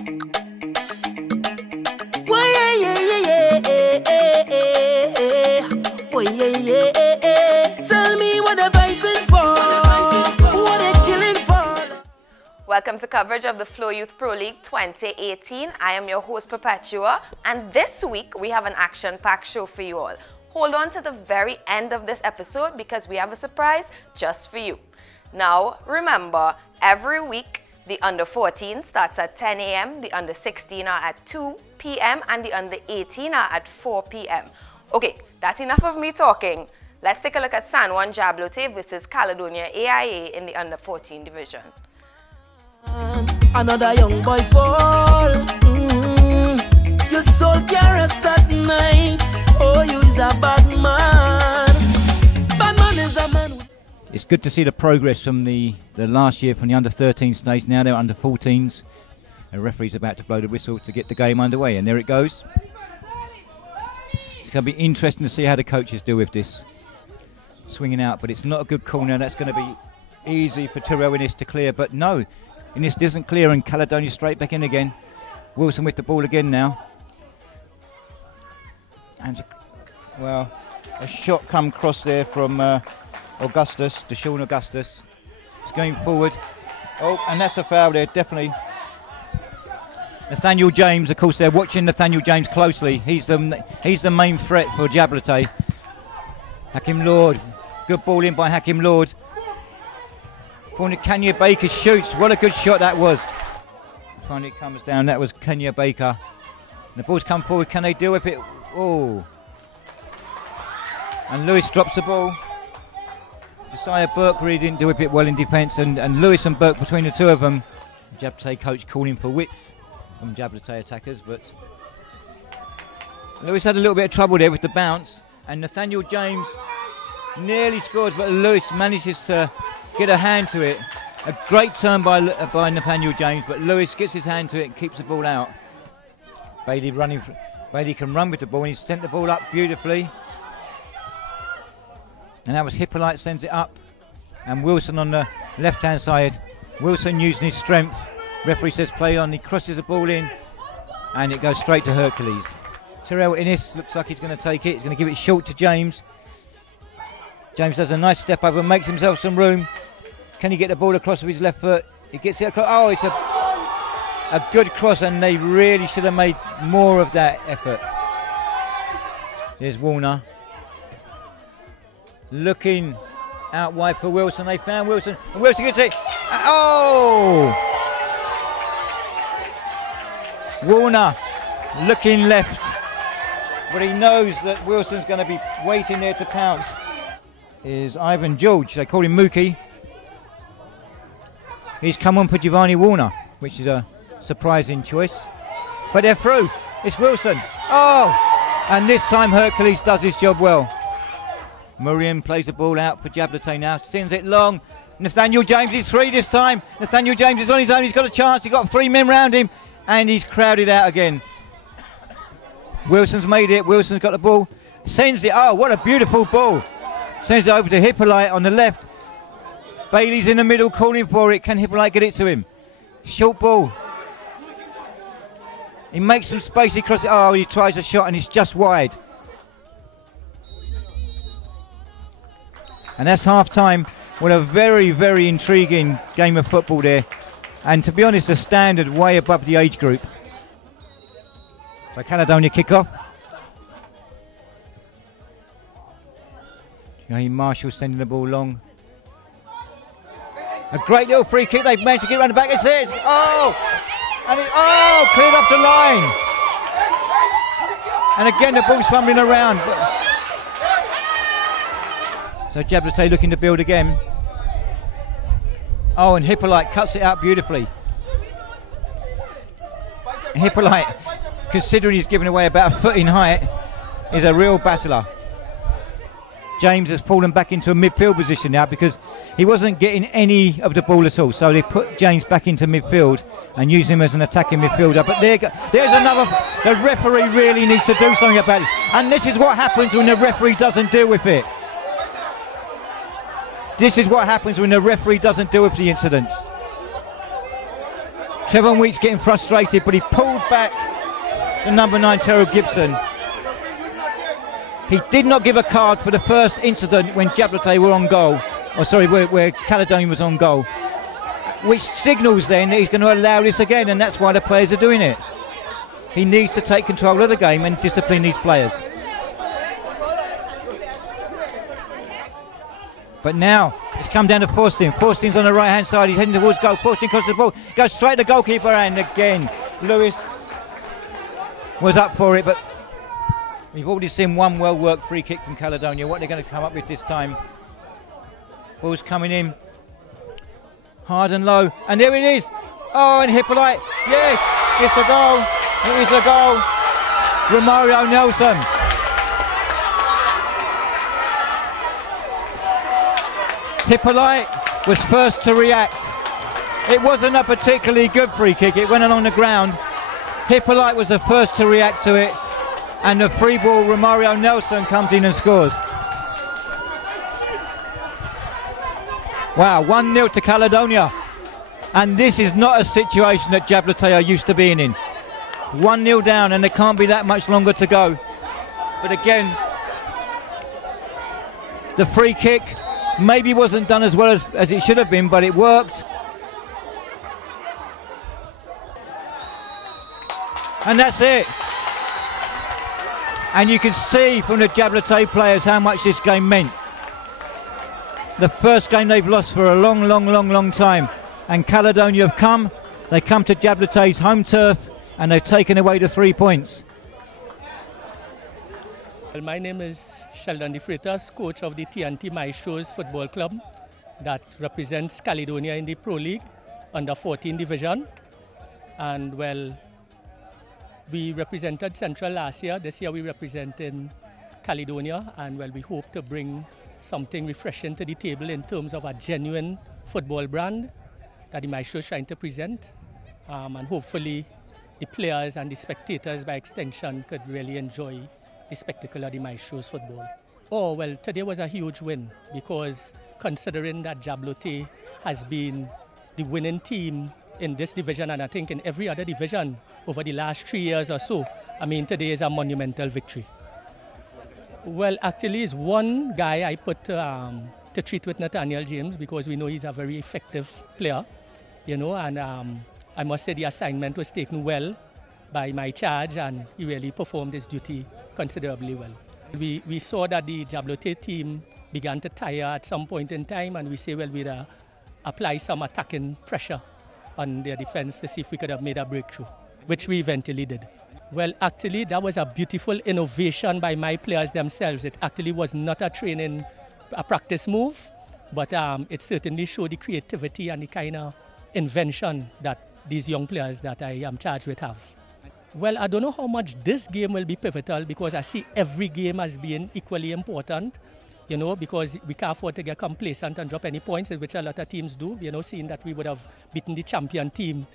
Tell me what they're fighting for, what they're killing for. Welcome to coverage of the Flow Youth Pro League 2018. I am your host Perpetua, and this week we have an action-packed show for you all. Hold on to the very end of this episode because we have a surprise just for you. Now, remember, every week the under 14 starts at 10 a.m., the under 16 are at 2 p.m., and the under 18 are at 4 p.m. Okay, that's enough of me talking. Let's take a look at San Juan Jablote versus Caledonia AIA in the under 14 division. Another young boy fall. Your soul can't rest at night. Oh, you's a bad man. Bad man is a man. It's good to see the progress from the last year from the under 13 stage. Now they're under 14s. The referee's about to blow the whistle to get the game underway, and there it goes. It's going to be interesting to see how the coaches do with this. Swinging out, but it's not a good call now. That's going to be easy for Terrell Innis to clear, but no, Innis doesn't clear, and Caledonia straight back in again. Wilson with the ball again now. And, well, a shot come across there from Augustus, Deshaun Augustus. It's going forward. Oh, and that's a foul there, definitely. Nathaniel James, of course, they're watching Nathaniel James closely. He's the main threat for Jablote. Hakim Lord, good ball in by Hakim Lord. Kenya Baker shoots. What a good shot that was. Finally it comes down. That was Kenya Baker. The ball's come forward. Can they deal with it? Oh. And Lewis drops the ball. Josiah Burke really didn't do a bit well in defence, and Lewis and Burke between the two of them. Jablote coach calling for width from Jablote attackers, but Lewis had a little bit of trouble there with the bounce, and Nathaniel James nearly scores, but Lewis manages to get a hand to it. A great turn by Nathaniel James, but Lewis gets his hand to it and keeps the ball out. Bailey can run with the ball, and he's sent the ball up beautifully. And that was Hippolyte sends it up, and Wilson on the left-hand side. Wilson using his strength. Referee says play on. He crosses the ball in, and it goes straight to Hercules. Terrell Innis looks like he's going to take it. He's going to give it short to James. James does a nice step over, makes himself some room. Can he get the ball across with his left foot? He gets it across. Oh, it's a good cross, and they really should have made more of that effort. There's Warner. Looking out wide for Wilson. They found Wilson, and Wilson gets it. Oh! Warner looking left, but he knows that Wilson's going to be waiting there to pounce. Is Ivan George. They call him Mookie. He's come on for Giovanni Warner, which is a surprising choice. But they're through. It's Wilson. Oh! And this time Hercules does his job well. Murian plays the ball out for Jablote now. Sends it long. Nathaniel James is free this time. Nathaniel James is on his own. He's got a chance. He's got 3 men round him. And he's crowded out again. Wilson's made it. Wilson's got the ball. Sends it. Oh, what a beautiful ball. Sends it over to Hippolyte on the left. Bailey's in the middle calling for it. Can Hippolyte get it to him? Short ball. He makes some space. He crosses it. Oh, he tries a shot and it's just wide. And that's half time. What a very, very intriguing game of football there. And to be honest, the standard way above the age group. So Caledonia kick off. Marshall sending the ball long. A great little free kick. They've managed to get around the back. It's theirs. Oh! And cleared off the line. And again, the ball's fumbling around. So Jablote looking to build again. Oh, and Hippolyte cuts it out beautifully. Hippolyte, considering he's given away about a foot in height, is a real battler. James has fallen back into a midfield position now because he wasn't getting any of the ball at all. So they put James back into midfield and use him as an attacking midfielder. But there's another. The referee really needs to do something about this. And this is what happens when the referee doesn't deal with it. This is what happens when the referee doesn't deal with the incidents. Trevor Wheat's getting frustrated, but he pulled back to number 9, Terrell Gibson. He did not give a card for the first incident when Jablonec were on goal, or sorry, where Caledonia was on goal, which signals then that he's going to allow this again, and that's why the players are doing it. He needs to take control of the game and discipline these players. But now it's come down to Forstin. Forstin's on the right hand side, he's heading towards goal. Forstin crosses the ball, goes straight to the goalkeeper, and again Lewis was up for it, but we've already seen one well worked free kick from Caledonia. What they're going to come up with this time. Ball's coming in hard and low, and there it is. Oh, and Hippolyte, yes, it's a goal. It is a goal. Romario Nelson. Hippolyte was first to react. It wasn't a particularly good free kick, it went along the ground. Hippolyte was the first to react to it, and the free ball, Romario Nelson comes in and scores. Wow, 1-0 to Caledonia. And this is not a situation that Jablonec are used to being in. 1-0 down, and there can't be that much longer to go. But again, the free kick maybe wasn't done as well as it should have been, but it worked. And that's it. And you can see from the Jablonec players how much this game meant. The first game they've lost for a long time. And Caledonia have come. They come to Jablonec's home turf and they've taken away the 3 points. Well, my name is Sheldon De Freitas, coach of the TNT Maestros Football Club that represents Caledonia in the Pro League under 14 division. And well, we represented Central last year. This year we representing Caledonia, and well, we hope to bring something refreshing to the table in terms of a genuine football brand that the Maestros trying to present, and hopefully the players and the spectators by extension could really enjoy the spectacle of the Maestros football. Oh well, today was a huge win because considering that Jablonec has been the winning team in this division and I think in every other division over the last 3 years or so, I mean today is a monumental victory. Well, actually is one guy I put to treat with Nathaniel James because we know he's a very effective player, you know, and I must say the assignment was taken well by my charge and he really performed his duty considerably well. We saw that the Jablonec team began to tire at some point in time, and we say, well, we'd apply some attacking pressure on their defense to see if we could have made a breakthrough, which we eventually did. Well, actually, that was a beautiful innovation by my players themselves. It actually was not a practice move, but it certainly showed the creativity and the kind of invention that these young players that I am charged with have. Well, I don't know how much this game will be pivotal because I see every game as being equally important, you know, because we can't afford to get complacent and drop any points, which a lot of teams do, you know, seeing that we would have beaten the champion team.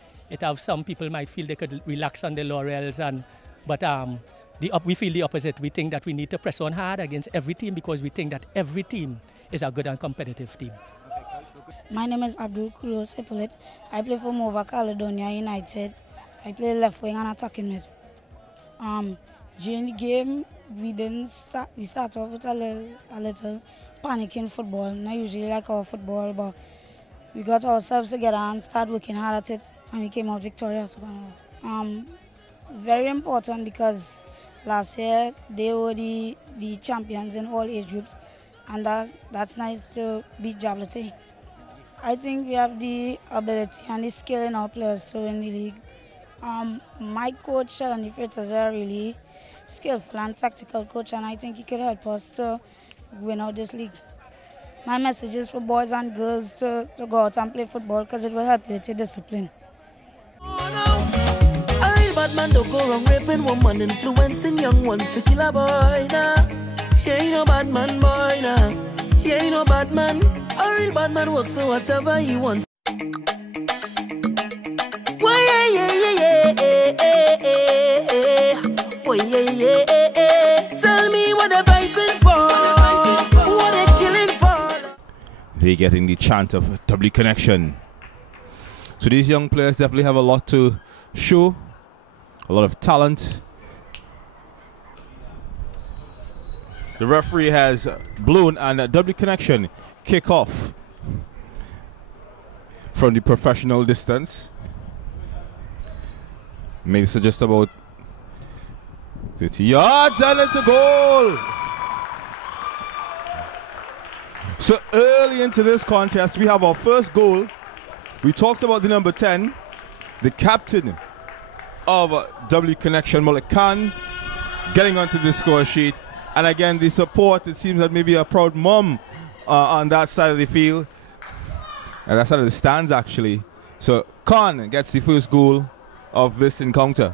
Some people might feel they could relax on their laurels, but we feel the opposite. We think that we need to press on hard against every team because we think that every team is a good and competitive team. My name is Abdul Kuros Hippolyte. I play for Mova Caledonia United. I play left wing and attacking mid. During the game, we start off with a little panic in football. Not usually like our football, but we got ourselves together and started working hard at it, and we came out victorious. Very important because last year they were the champions in all age groups, and that's nice to beat Jablonec. I think we have the ability and the skill in our players to win the league. My coach, Sheldon De Freitas, is a really skillful and tactical coach, and I think he could help us to win out this league. My message is for boys and girls to go out and play football because it will help you with your discipline. Bad man don't go wrong raping woman, influencing young ones to kill a boy now. He ain't no bad man, boy now. He ain't no bad man. A real bad man works for whatever he wants. Tell me what they're fighting for, what they're killing for. They're getting the chant of W Connection. So these young players definitely have a lot to show, a lot of talent. The referee has blown and a W connection kick off from the professional distance. Makes it just about 30 yards and it's a goal. So early into this contest, we have our first goal. We talked about the number 10, the captain of W Connection, Malik Khan, getting onto the score sheet. And again, the support, it seems that maybe a proud mom on that side of the field. And that side of the stands, actually. So Khan gets the first goal of this encounter.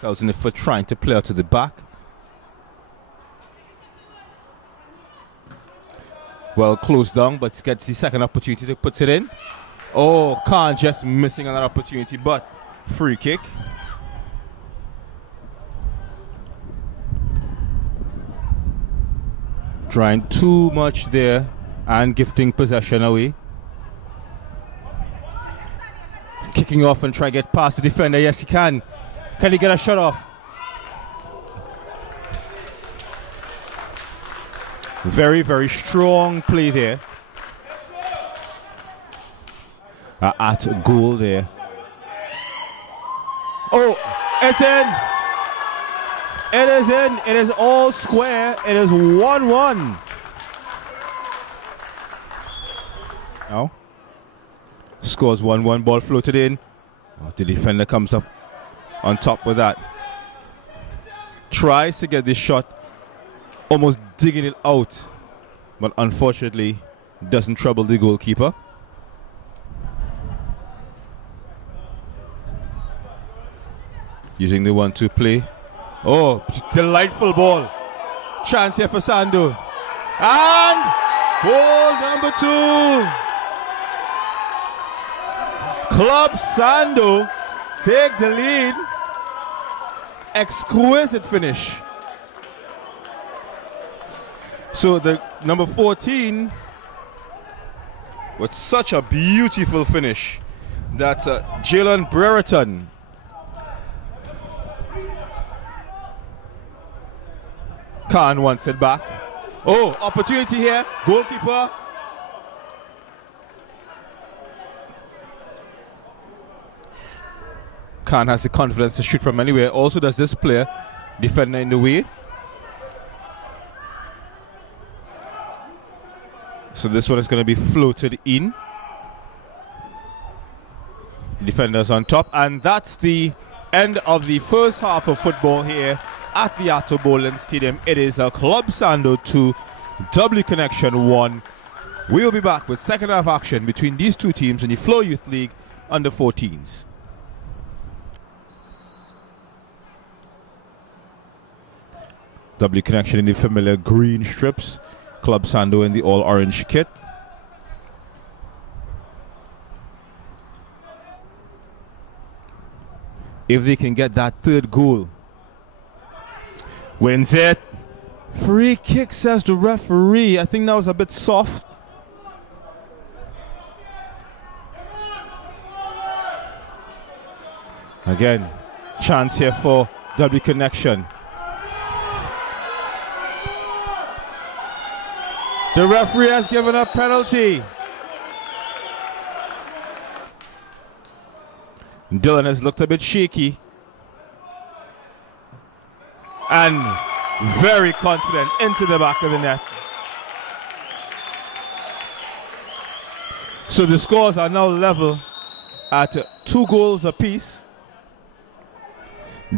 That was in the foot trying to play out to the back. Well, closed down, but gets the second opportunity to put it in. Oh, Khan just missing another opportunity, but free kick. Trying too much there and gifting possession away. Kicking off and try to get past the defender. Yes, he can. Can he get a shot off? Very, very strong play there. At goal there. Oh, it's in. It is in. It is all square. It is 1-1. Now, scores 1-1. Ball floated in. Oh, the defender comes up on top with that. Tries to get this shot. Almost digging it out. But unfortunately, doesn't trouble the goalkeeper. Using the 1-2 play. Oh, delightful ball. Chance here for Sando. And goal number 2. Club Sando take the lead. Exquisite finish. So the number 14 with such a beautiful finish. That's Jalen Brereton. Khan wants it back. Oh, opportunity here. Goalkeeper. Khan has the confidence to shoot from anywhere. Also does this player. Defender in the way. So this one is going to be floated in. Defenders on top. And that's the end of the first half of football here at the Atto Boland Stadium. It is a Club Sando 2, W Connection 1. We'll be back with second half action between these two teams in the Flow Youth League under 14s. W Connection in the familiar green strips. Club Sando in the all orange kit. If they can get that third goal, wins it. Free kick, says the referee. I think that was a bit soft. Again, chance here for W Connection. The referee has given a penalty. Dylan has looked a bit shaky. And very confident into the back of the net. So the scores are now level at 2 goals apiece.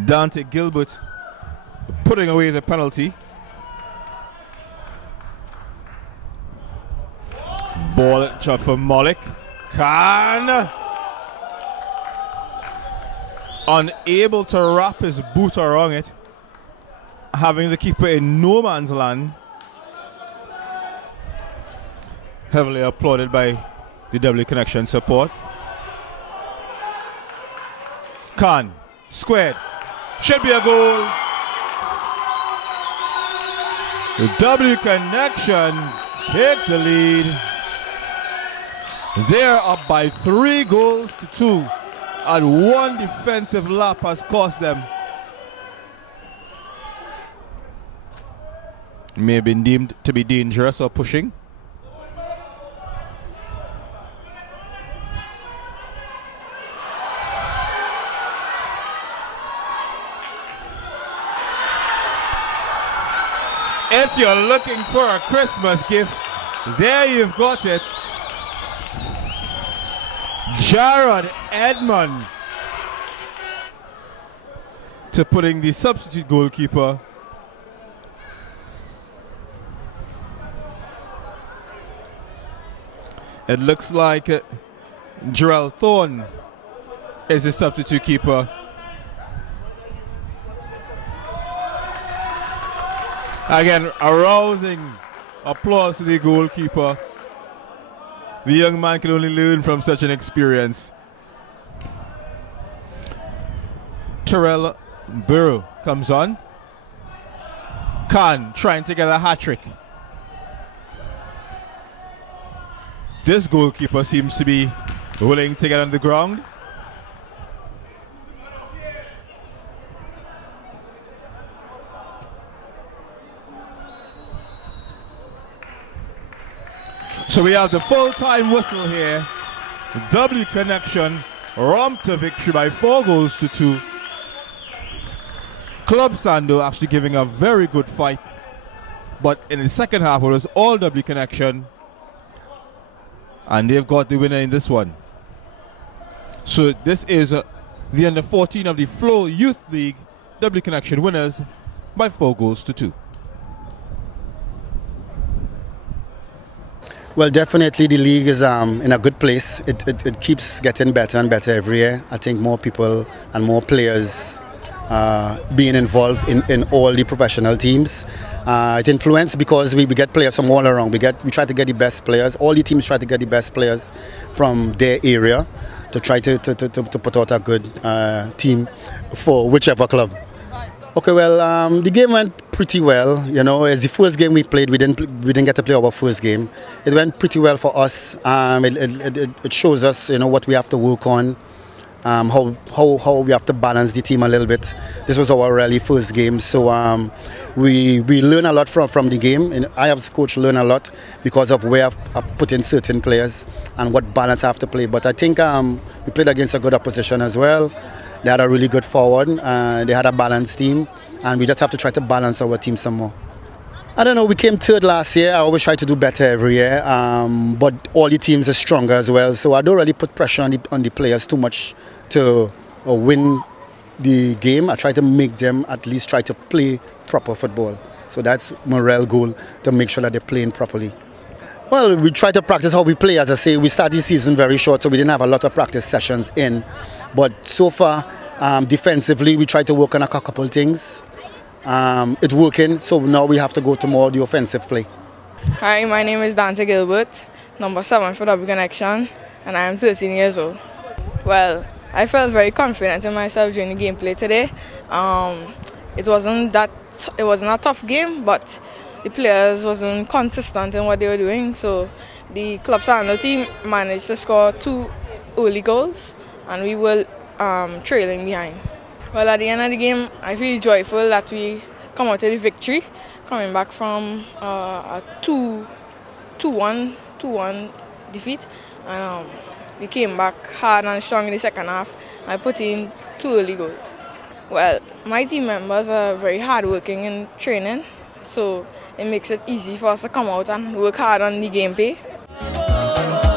Dante Gilbert putting away the penalty. Ball shot for Malik. Khan unable to wrap his boot around it, having the keeper in no man's land. Heavily applauded by the W Connection support. Khan squared. Should be a goal. The W Connection take the lead. They're up by 3 goals to 2, and one defensive lap has cost them. May have been deemed to be dangerous or pushing. If you're looking for a Christmas gift, there you've got it. Jared Edmond to putting the substitute goalkeeper It looks like Jarrell Thorne is the substitute keeper. Again, arousing applause to the goalkeeper. The young man can only learn from such an experience. Terrell Burrow comes on. Khan trying to get a hat-trick. This goalkeeper seems to be willing to get on the ground. So we have the full-time whistle here. W Connection romp to victory by 4 goals to 2. Club Sando actually giving a very good fight. But in the second half, it was all W Connection. And they've got the winner in this one. So this is the under-14 of the Flow Youth League. W Connection winners by 4 goals to 2. Well, definitely the league is in a good place. It keeps getting better and better every year. I think more people and more players being involved in all the professional teams. It influences because we get players from all around. We try to get the best players. All the teams try to get the best players from their area to try to put out a good team for whichever club. Okay, well, the game went pretty well. You know, as the first game we played, we didn't get to play our first game. It went pretty well for us. It shows us, you know, what we have to work on, how we have to balance the team a little bit. This was our really first game, so we learn a lot from the game. And I, as coach, learn a lot because of where I've put in certain players and what balance I have to play. But I think we played against a good opposition as well. They had a really good forward. They had a balanced team, and we just have to try to balance our team some more. I don't know, we came third last year. I always try to do better every year, but all the teams are stronger as well. So I don't really put pressure on the players too much to win the game. I try to make them at least try to play proper football. So that's my real goal, to make sure that they're playing properly. Well, we try to practice how we play. As I say, we started the season very short, so we didn't have a lot of practice sessions in. But so far, defensively, we try to work on a couple of things. It's working, so now we have to go to more the offensive play. Hi, my name is Dante Gilbert, number 7 for W Connection, and I am 13 years old. Well, I felt very confident in myself during the gameplay today. It wasn't a tough game, but the players wasn't consistent in what they were doing. So the Club Sando team managed to score 2 early goals, and we were trailing behind. Well, at the end of the game, I feel joyful that we come out with a victory, coming back from a 2-1 defeat, and we came back hard and strong in the second half. I put in 2 early goals. Well, my team members are very hardworking in training, so it makes it easy for us to come out and work hard on the gameplay.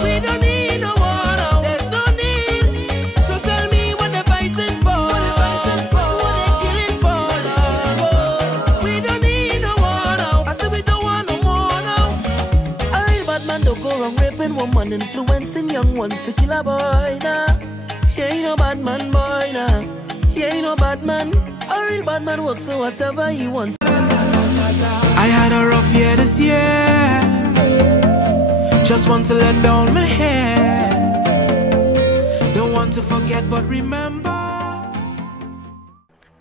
We don't need no war now. There's no need. So tell me what they're fighting for. What they're killing for now. We don't need no war now. I said we don't want no more now. A real bad man don't go wrong raping woman, influencing young ones to kill a boy now. He ain't no bad man, boy now. He ain't no bad man. A real bad man works so whatever he wants. I had a rough year this year. Just want to let down my hair. Don't want to forget but remember. All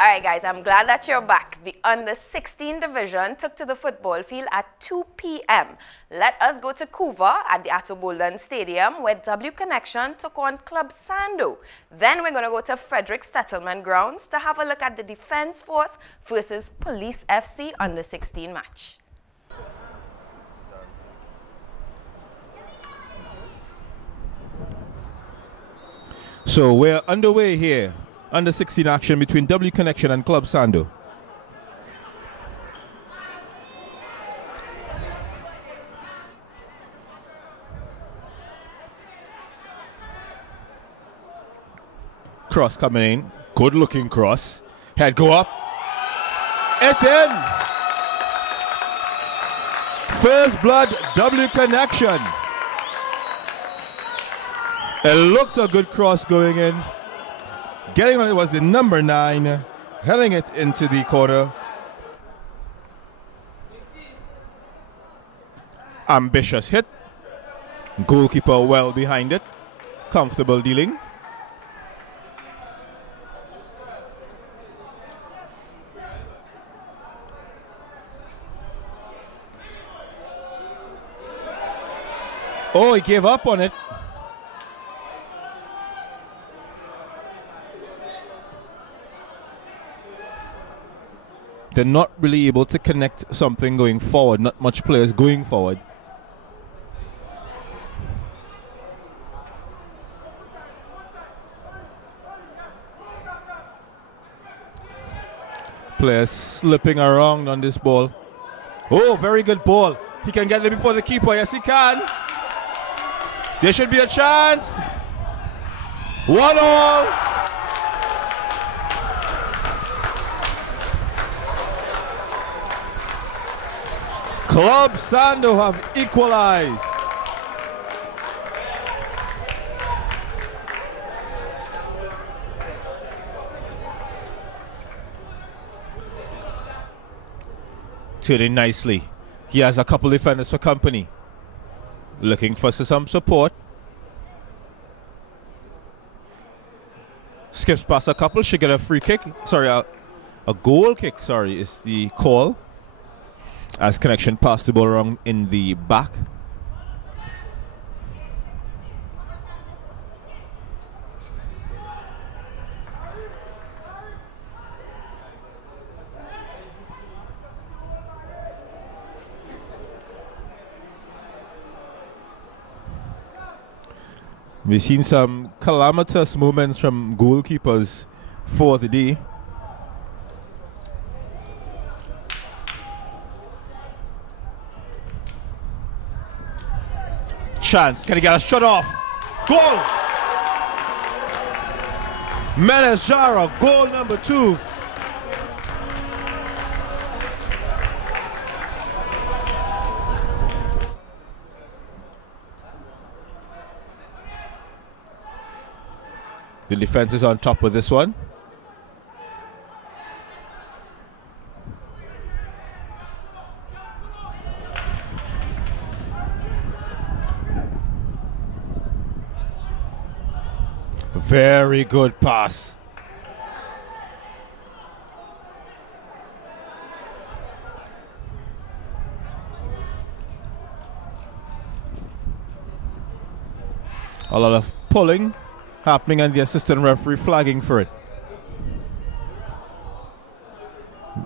All right, guys, I'm glad that you're back. The under-16 division took to the football field at 2 p.m. Let us go to Couva at the Atto Boldon Stadium, where W Connection took on Club Sando. Then we're going to go to Frederick Settlement Grounds to have a look at the Defense Force versus Police FC under-16 match. So we're underway here. Under 16 action between W Connection and Club Sando. Cross coming in. Good looking cross. Head go up. It's in. First blood W Connection. It looked a good cross going in. Getting on it was the number 9, heading it into the corner. Ambitious hit. Goalkeeper well behind it. Comfortable dealing. Oh, he gave up on it. They're not really able to connect something going forward. Not much players going forward. Players slipping around on this ball. Oh, very good ball. He can get it before the keeper. Yes, he can. There should be a chance. 1-1. Club Sando have equalized. Turning nicely. He has a couple defenders for company. Looking for some support. Skips past a couple. Should get a free kick. Sorry, a goal kick, sorry, is the call. As Connection passed the ball around in the back. We've seen some calamitous moments from goalkeepers for the day. Chance, can he get a shot off? Goal! Menes Jara, goal number 2. The defense is on top of this one. Very good pass. A lot of pulling happening and the assistant referee flagging for it.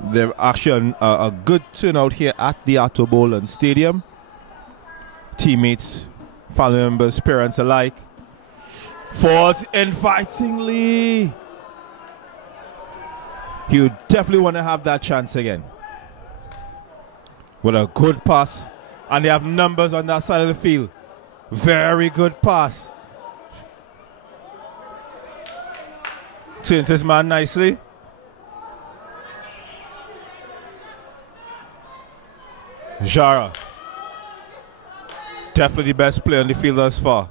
There's actually a good turnout here at the Atto Boldon Stadium. Teammates, family members, parents alike. Forth invitingly. He would definitely want to have that chance again. With a good pass. And they have numbers on that side of the field. Very good pass. Turns his man nicely. Jara. Definitely the best player on the field thus far.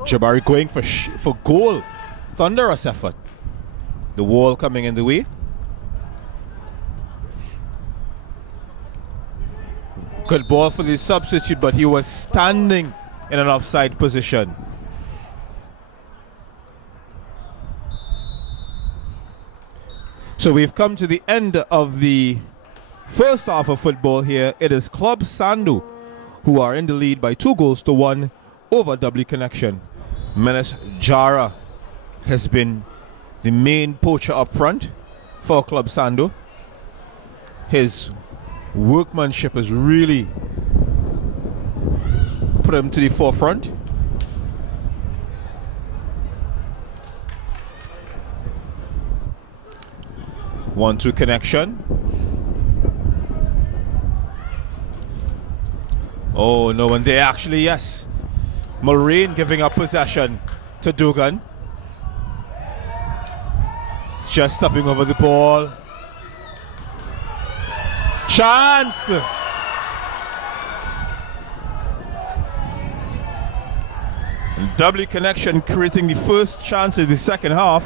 Jabari going for goal. Thunderous effort. The wall coming in the way. Good ball for the substitute, but he was standing in an offside position. So we've come to the end of the first half of football here. It is Club Sandu who are in the lead by 2-1 over W Connection. Menace Jara has been the main poacher up front for Club Sandu. His workmanship has really put him to the forefront. One-two connection. Oh, no one there. Actually, yes. Mulrain giving up possession to Dugan. Just stepping over the ball. Chance! W Connection creating the first chance of the second half.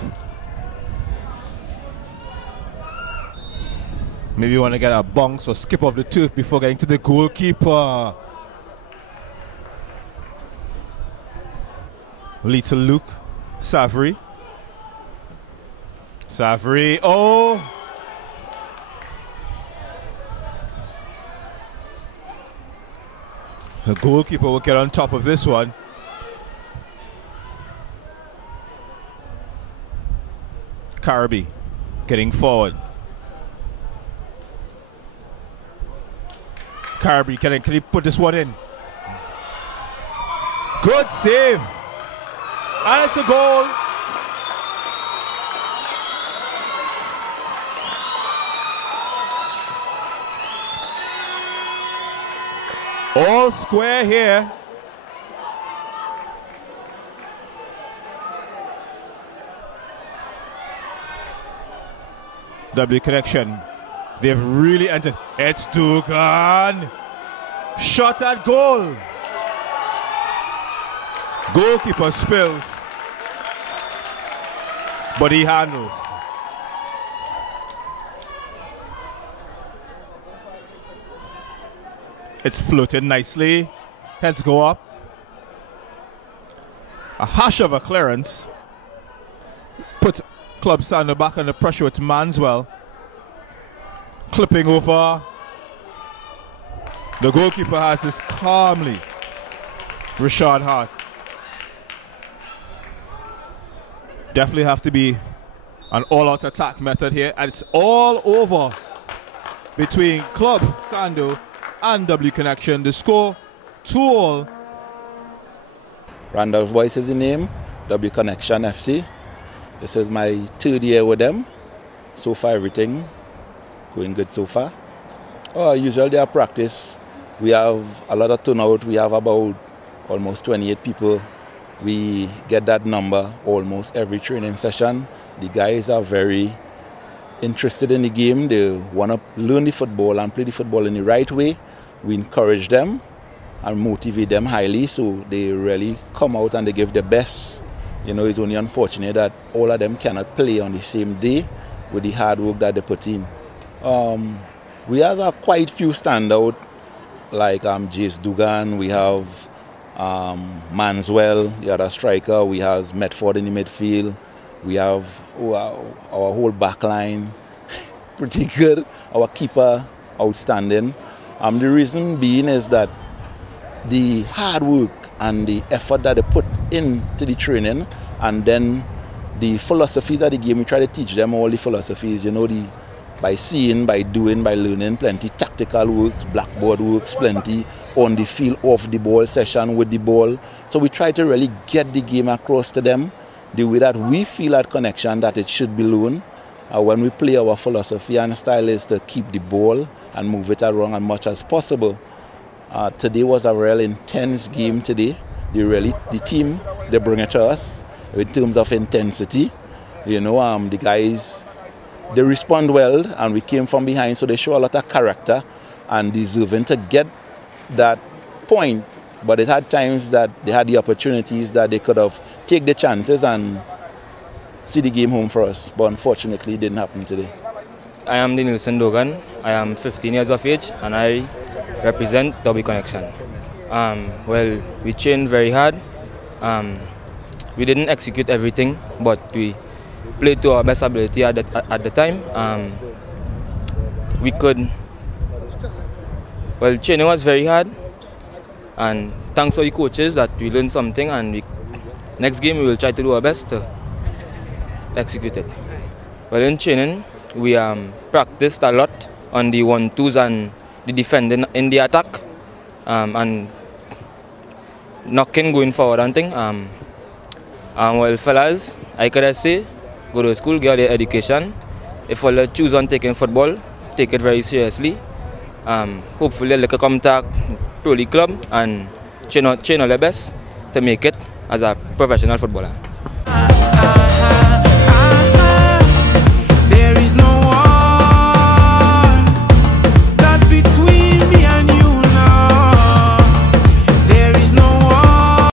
Maybe you want to get a bounce or skip off the turf before getting to the goalkeeper. Little Luke Savary. Savary, oh! The goalkeeper will get on top of this one. Carby getting forward. Carby, can he put this one in? Good save. And it's a goal. All square here. W Connection. They've really entered. It's Dugan. Shot at goal. Goalkeeper spills, but he handles. It's floated nicely. Heads go up. A hash of a clearance. Puts Club Sandu back under pressure with Manswell. Clipping over. The goalkeeper has this calmly. Rashad Hart. Definitely have to be an all-out attack method here. And it's all over between Club Sandu and W Connection. The score 2-2. Randolph Boyce is the name. W Connection FC. This is my 3rd year with them. So far everything going good so far. Usually our practice, we have a lot of turnout. We have about almost 28 people. We get that number almost every training session. The guys are very interested in the game. They want to learn the football and play the football in the right way. We encourage them and motivate them highly, so they really come out and they give their best. You know, it's only unfortunate that all of them cannot play on the same day with the hard work that they put in. We have quite few standout, like Jace Dugan. We have Manswell, the other striker. We have Medford in the midfield. We have our whole back line pretty good. Our keeper outstanding. The reason being is that the hard work and the effort that they put into the training, and then the philosophies of the game, we try to teach them all the philosophies, you know, by seeing, by doing, by learning. Plenty tactical works, blackboard works, plenty on the field, off the ball session with the ball. So we try to really get the game across to them the way that we feel at Connection that it should be learned. When we play, our philosophy and style is to keep the ball and move it around as much as possible. Today was a real intense game today. The team, they bring it to us in terms of intensity. You know, the guys, they respond well, and we came from behind, so they show a lot of character and deserving to get that point. But it had times that they had the opportunities that they could have take the chances and see the game home for us. But unfortunately, it didn't happen today. I am Denilson Dogan. I am 15 years of age, and I represent Derby Connection. Well, we trained very hard. We didn't execute everything, but we played to our best ability at the time. We could. Well, training was very hard, and thanks to the coaches that we learned something, and next game we will try to do our best to execute it. Well, in training, we practiced a lot on the 1-2s and the defending in the attack, and knocking, going forward and thing. Well, fellas, I could say, go to school, get your education. If you choose on taking football, take it very seriously. Hopefully, like a contact pro league club and train all the best to make it as a professional footballer.